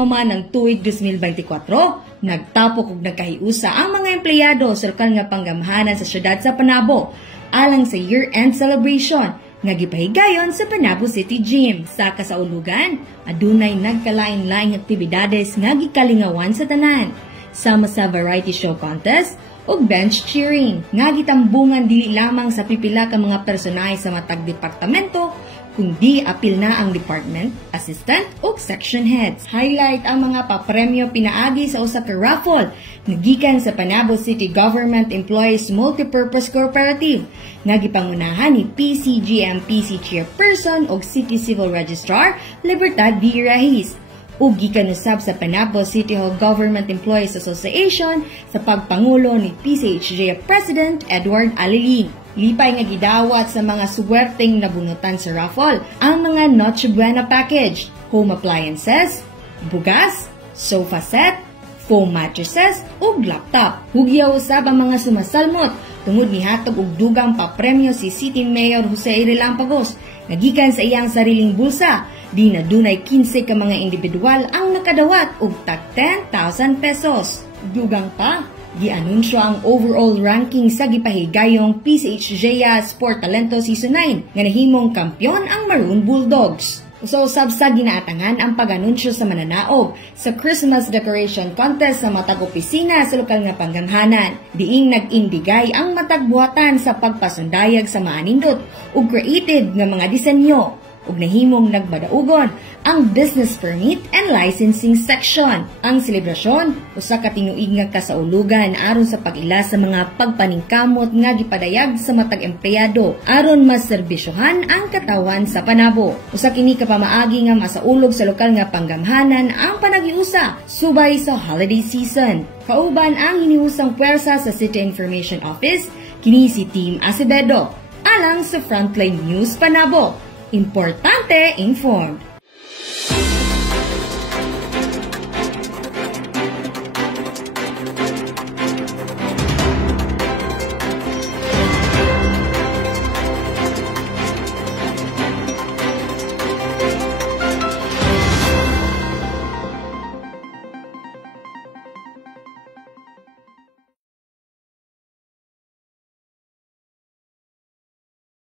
human ng tuig 2024, nagtapok ug nagkahiusa ang mga empleyado sa lokal nga panggamhanan sa syudad sa Panabo alang sa year-end celebration nga gipahigayon sa Panabo City Gym. Sa kasaulugan, adunay nagkalain-laing aktibidades nga gikalingawan sa tanan, sama sa variety show contest ug bench cheering nga gitambungan dili lamang sa pipila ka mga personahe sa matag departamento, kundi apil na ang department, assistant ug section heads. Highlight ang mga papremyo pinaagi sa usa ka raffle nagikan sa Panabo City Government Employees Multipurpose Cooperative nga gipangunahan ni PCGMPC Chairperson ug City Civil Registrar Libertad D. Rahis ug gikan usab sa Panabo City Hall Government Employees Association sa pagpangulo ni PCHJ President Edward Aliling. Lipay nga gidawat sa mga suwerteng nabunutan sa raffle ang mga Noche Buena package, home appliances, bugas, sofa set, foam mattresses ug laptop. Hugyaw usab ang mga sumasalmot tungod ni hatag og dugang papremyo si City Mayor Jose A. Relampagos nga gikan sa iyang sariling bulsa. Di na dunay 15 ka mga individual ang nakadawat og tag 10,000 pesos. Dugang pa, gianunsyo ang overall ranking sa gipahigayong PCHJ Sport Talento Season 9 nga nahimong kampyon ang Maroon Bulldogs. Usab sa ginaatangan ang pag-anunsyo sa mananaog sa Christmas Decoration Contest sa matag opisina sa lokal nga panggamhanan. Diing nag-indigay ang matag buhatan sa pagpasundayag sa maanindot ug creative nga mga disenyo ug nahimong nagbadaugon ang business permit and licensing section. Ang selebrasyon usa ka tinuig nga kasaulugan aron sa pag-ila sa mga pagpaningkamot nga gipadayag sa matag empleyado aron mas serbisyohan ang katawan sa Panabo. Usa kini ka pamaagi nga masaulog sa lokal nga panggamhanan ang panagiusa subay sa holiday season. Kauban ang hiniusang puwersa sa City Information Office kini si Team Acevedo alang sa Frontline News Panabo. Importante informed.